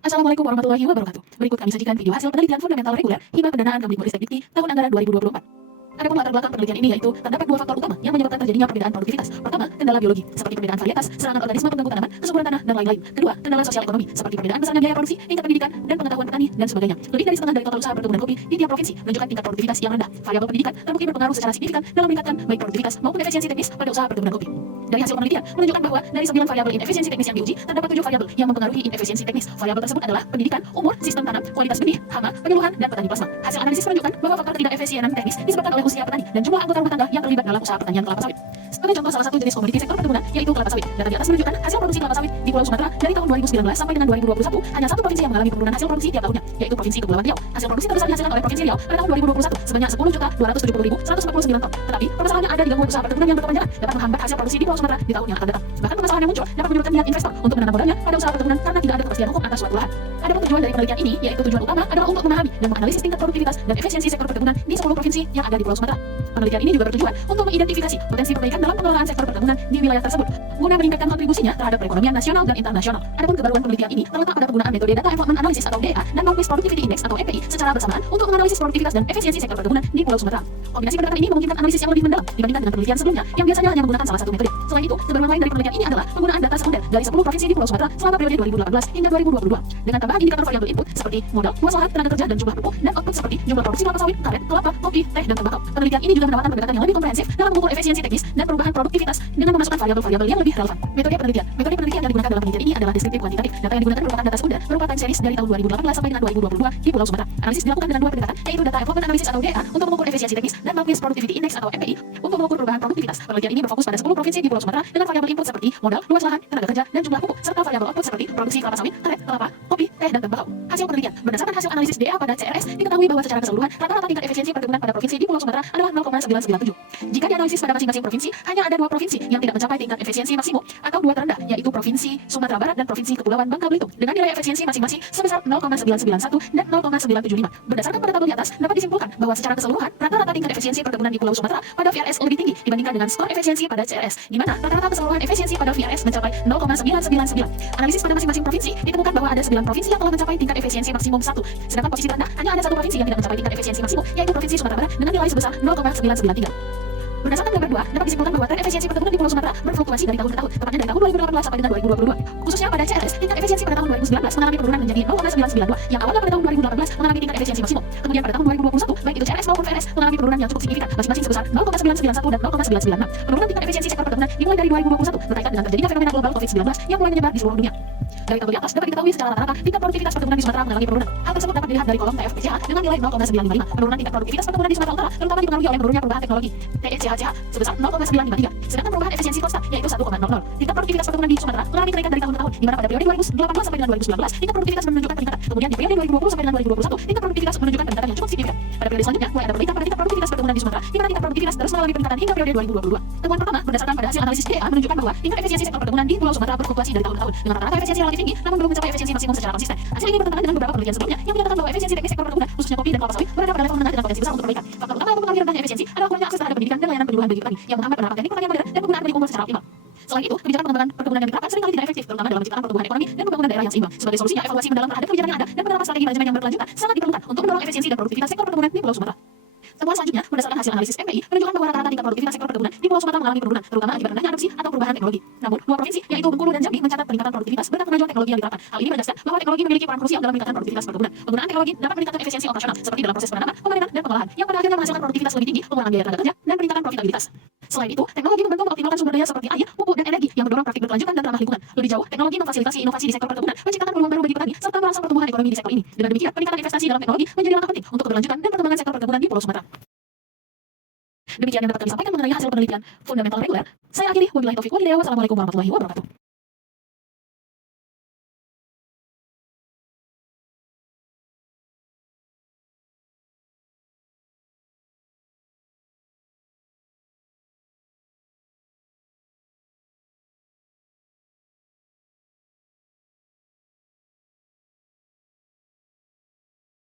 Assalamualaikum warahmatullahi wabarakatuh. Berikut kami sajikan video hasil penelitian fundamental reguler hibah pendanaan Kemdikbudristek Dikti tahun anggaran 2024. Adapun latar belakang penelitian ini yaitu terdapat dua faktor utama yang menyebabkan terjadinya perbedaan produktivitas. Pertama, kendala biologi seperti perbedaan varietas, serangan organisme pengganggu tanaman, kesuburan tanah, dan lain-lain. Kedua, kendala sosial ekonomi seperti perbedaan besarnya biaya produksi, tingkat pendidikan, dan pengetahuan petani, dan sebagainya. Lebih dari setengah dari total usaha perkebunan kopi di tiap provinsi menunjukkan tingkat produktivitas yang rendah. Variabel pendidikan terbukti berpengaruh secara signifikan dalam meningkatkan baik produktivitas maupun efisiensi teknis pada usaha perkebunan kopi. Dari hasil penelitian menunjukkan bahwa dari 9 variabel inefisiensi teknis yang diuji, terdapat 7 variabel yang mempengaruhi inefisiensi teknis. Variabel tersebut adalah pendidikan, umur, sistem tanam, kualitas benih, hama, penyuluhan, dan petani plasma. Hasil analisis menunjukkan bahwa faktor ketidakefisienan teknis disebabkan oleh usia petani dan jumlah anggota rumah tangga yang terlibat dalam usaha pertanian kelapa sawit. Sebagai contoh salah satu jenis komoditi sektor perkebunan yaitu kelapa sawit. Data di atas menunjukkan hasil produksi kelapa sawit di Pulau Sumatera dari tahun 2019 sampai dengan 2021 hanya satu provinsi yang mengalami penurunan hasil produksi tiap tahunnya, yaitu Provinsi Kepulauan Riau. Hasil produksi terbesar dihasilkan oleh Provinsi Riau pada tahun 2021 sebanyak 10.270.149 ton. Tetapi permasalahannya ada di gangguan usaha perkebunan yang berkepanjangan dapat menghambat hasil produksi di Pulau Sumatera di tahun yang akan datang. Bahkan permasalahan yang muncul dapat menyurutkan niat investor untuk menanam modalnya pada usaha perkebunan karena tidak ada kepastian hukum atas suatu lahan. Adapun tujuan dari penelitian ini yaitu tujuan utama adalah untuk memahami dan menganalisis tingkat produktivitas dan efisiensi sektor perkebunan di 10 provinsi yang ada di Pulau Sumatera. Penelitian ini juga bertujuan untuk mengidentifikasi potensi perbaikan dalam pengelolaan sektor perkebunan di wilayah tersebut guna meningkatkan kontribusinya terhadap perekonomian nasional dan internasional. Adapun kebaruan penelitian ini terletak pada penggunaan metode Data Envelopment Analysis atau DEA dan Northeast Productivity Index atau EPI secara bersamaan untuk menganalisis produktivitas dan efisiensi sektor perkebunan di Pulau Sumatera. Kombinasi pendekatan ini memungkinkan analisis yang lebih mendalam dibandingkan dengan penelitian sebelumnya yang biasanya hanya menggunakan salah satu metode. Selain itu, kebaruan lain dari penelitian ini adalah penggunaan data sekunder dari 10 provinsi di Pulau Sumatera selama periode 2018 hingga 2022 dengan tambahan indikator variabel input seperti modal, luas lahan, tenaga kerja, dan jumlah pupuk, dan output seperti jumlah produksi kelapa sawit, karet, kelapa, kopi, teh, dan tembakau. Penelitian ini juga menawarkan pendekatan yang lebih komprehensif dalam mengukur efisiensi teknis dan perubahan produktivitas dengan memasukkan variabel-variabel yang lebih relevan. Metode penelitian yang digunakan dalam penelitian ini adalah deskriptif kuantitatif. Data yang digunakan merupakan data sekunder berupa time series dari tahun 2018 sampai dengan 2022 di Pulau Sumatera. Analisis dilakukan dengan dua pendekatan, yaitu Data Envelopment Analysis atau DEA untuk mengukur efisiensi teknis dan Northeast Productivity Index atau MPI untuk mengukur perubahan produktivitas. Penelitian ini berfokus pada 10 provinsi di Pulau Sumatera dengan variabel input seperti modal, luas lahan, tenaga kerja, dan jumlah pupuk, serta variabel output seperti produksi kelapa sawit, karet, kelapa, kopi, teh, dan tembakau. Hasil penelitian berdasarkan hasil analisis DEA pada CRS diketahui bahwa secara keseluruhan rata-rata tingkat efisiensi perkebunan pada provinsi di Pulau Sumatera adalah 0,997. Jika dianalisis pada masing-masing provinsi, hanya ada 2 provinsi yang tidak mencapai tingkat efisiensi maksimum atau 2 terendah, yaitu Provinsi Sumatera Barat dan Provinsi Kepulauan Bangka Belitung dengan nilai efisiensi masing-masing sebesar 0,991 dan 0,975. Berdasarkan pada tabel di atas, dapat disimpulkan bahwa secara keseluruhan rata-rata tingkat efisiensi perkebunan di Pulau Sumatera pada VRS lebih tinggi dibandingkan dengan skor efisiensi pada CRS, di mana rata-rata keseluruhan efisiensi pada VRS mencapai 0,999. Analisis pada masing-masing provinsi ditemukan bahwa ada 9 provinsi yang telah mencapai tingkat efisiensi maksimum 1, sedangkan posisi terendah hanya ada 1 provinsi yang tidak mencapai tingkat efisiensi maksimum, yaitu Provinsi Sumatera Barat dengan nilai sebesar 0,993. Berdasarkan gambar 2, dapat disimpulkan bahwa tren efisiensi perkebunan di Pulau Sumatera berfluktuasi dari tahun ke tahun, tepatnya dari tahun 2018 sampai dengan 2022. Khususnya pada CRS, tingkat efisiensi pada tahun 2019 mengalami penurunan menjadi 0,992, yang awalnya pada tahun 2018 mengalami tingkat efisiensi maksimum. Kemudian pada tahun 2021, baik itu CRS maupun VRS mengalami penurunan yang cukup signifikan, masing-masing sebesar 0,991 dan 0,996. Penurunan tingkat efisiensi sektor perkebunan dimulai dari 2021 berkaitan dengan terjadinya fenomena global COVID-19 yang mulai menyebar di seluruh dunia. Dari tabel di atas dapat diketahui secara rata-rata tingkat produktivitas perkebunan di Sumatera mengalami penurunan. Hal tersebut dapat dilihat dari kolom TFPCH dengan nilai 0,955. Penurunan tingkat produktivitas perkebunan di Sumatera Utara terutama dipengaruhi oleh menurunnya perubahan teknologi TECHCH sebesar 0,953. Sedangkan perubahan efisiensi konstan yaitu 1,00. Tingkat produktivitas perkebunan di Sumatera mengalami kenaikan dari tahun ke tahun, di mana pada periode 2018 sampai dengan 2019 tingkat produktivitas menunjukkan peningkatan. Kemudian di periode 2020 sampai dengan 2021 tingkat produktivitas menunjukkan peningkatan yang cukup signifikan. Pada periode selanjutnya mulai ada perbaikan pada tingkat produktivitas perkebunan di Sumatera, di mana tingkat produktivitas terus mengalami peningkatan hingga periode 2022. Temuan pertama berdasarkan pada hasil analisis DEA menunjukkan bahwa tingkat efisiensi sektor perkebunan di Pulau Sumatera berfluktuasi dari tahun ke tahun dengan rata-rata efisiensi relatif tinggi, namun belum mencapai efisiensi maksimum secara konsisten. Hasil ini bertentangan dengan beberapa penelitian sebelumnya yang menyatakan bahwa efisiensi teknis sektor perkebunan, khususnya kopi dan kelapa sawit, berada pada level menengah dengan potensi besar untuk perbaikan. Faktor utama yang mempengaruhi rendahnya efisiensi adalah kurangnya akses terhadap pendidikan dan layanan penyuluhan bagi petani yang menghambat penerapan teknik pertanian modern dan penggunaan pupuk secara optimal. Selain itu, kebijakan pengembangan perkebunan yang diterapkan seringkali tidak efektif, terutama dalam menciptakan pertumbuhan ekonomi dan pembangunan daerah yang seimbang. Sebagai solusinya, evaluasi mendalam terhadap kebijakan yang ada dan penerapan strategi manajemen yang berkelanjutan sangat diperlukan untuk mendorong efisiensi dan produktivitas sektor perkebunan di Pulau Sumatera. Temuan selanjutnya, berdasarkan hasil analisis MPI, menunjukkan bahwa rata-rata tingkat produktivitas sektor perkebunan di Pulau Sumatera mengalami penurunan, terutama akibat rendahnya adopsi atau perubahan teknologi. Namun, 2 provinsi, yaitu Bengkulu dan Jambi, mencatat peningkatan produktivitas berkat kemajuan teknologi yang diterapkan. Hal ini menegaskan bahwa teknologi memiliki peran krusial dalam meningkatkan produktivitas perkebunan. Penggunaan teknologi dapat meningkatkan efisiensi operasional, seperti dalam proses penanaman, pemanenan, dan pengolahan, yang pada akhirnya menghasilkan produktivitas lebih tinggi, pengurangan biaya tenaga kerja, dan peningkatan profitabilitas. Selain itu, teknologi membantu mengoptimalkan sumber daya seperti air, pupuk, dan energi yang mendorong praktik berkelanjutan dan ramah lingkungan. Lebih jauh, teknologi memfasilitasi inovasi di sektor perkebunan, menciptakan peluang baru bagi petani, serta merangsang pertumbuhan ekonomi di sektor ini. Dengan demikian, peningkatan investasi dalam teknologi menjadi langkah penting untuk keberlanjutan dan perkembangan sektor perkebunan di Pulau Sumatera. Demikian yang dapat kami sampaikan mengenai hasil penelitian fundamental reguler. Saya akhiri, wabillahi taufiq wal hidayah. Wassalamualaikum warahmatullahi wabarakatuh.